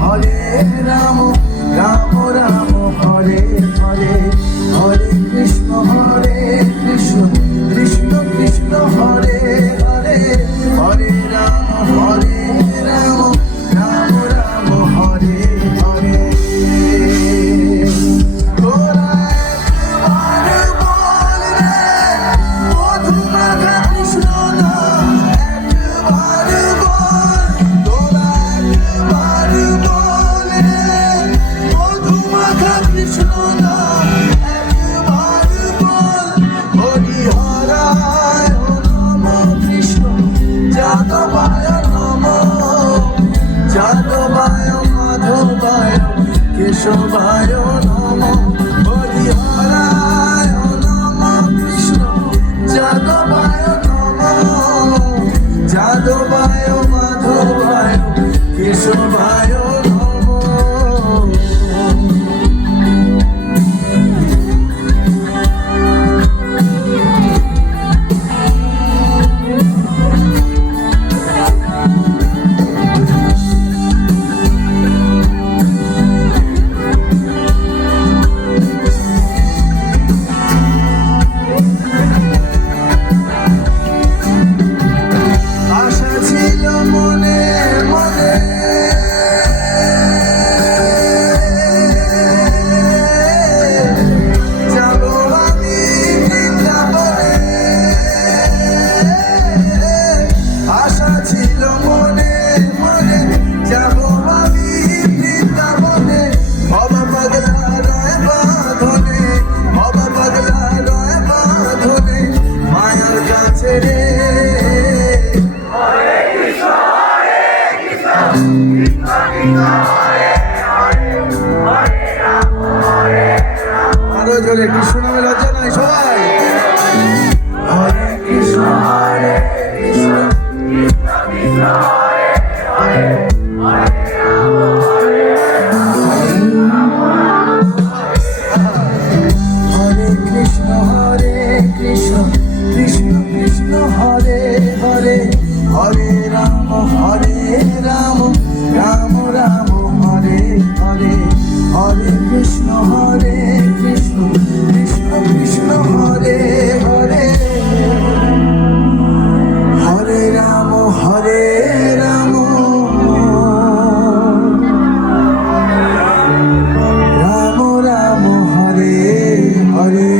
হরে রাম রাম রাম হরে হরে, হরে কৃষ্ণ কৃষ্ণ কৃষ্ণ হরে হরে, হরে রাম রাম রাম হরে হরে। তোরা একবার বল রে মধু মাখা কৃষ্ণ নাম, একবার বল। তোরা একবার বল রে মধু মাখা কৃষ্ণ নাম, একবার বল। হরি হরায় নম কৃষ্ণ যাদবায় নম, যাদবায় মাধবায় কেশবায় নম। হরি হরায় নম কৃষ্ণ যাদবায় নম, যাদবায় মাধবায় কেশবায় নম। আশা ছিল মনে মনে যাব আমি বৃন্দাবনে, আশা ছিল মনে মনে যাব আমি বৃন্দাবনে। বাবা পাগলা রয় বাঁধনে, বাবা পাগলা রয় বাঁধনে মায়ার কাছে রে। আরো জোরে কৃষ্ণ নামে লজ্জা নাই সবাই। হরে কৃষ্ণ কৃষ্ণ কৃষ্ণ হরে হরে, হরে রাম হরে রাম হরে কৃষ্ণ কৃষ্ণ কৃষ্ণ হরে হরে, হরে রাম রাম রাম হরে হরে, হরে কৃষ্ণ কৃষ্ণ কৃষ্ণ হরে হরে, হরে রাম রাম রাম হরে হরে।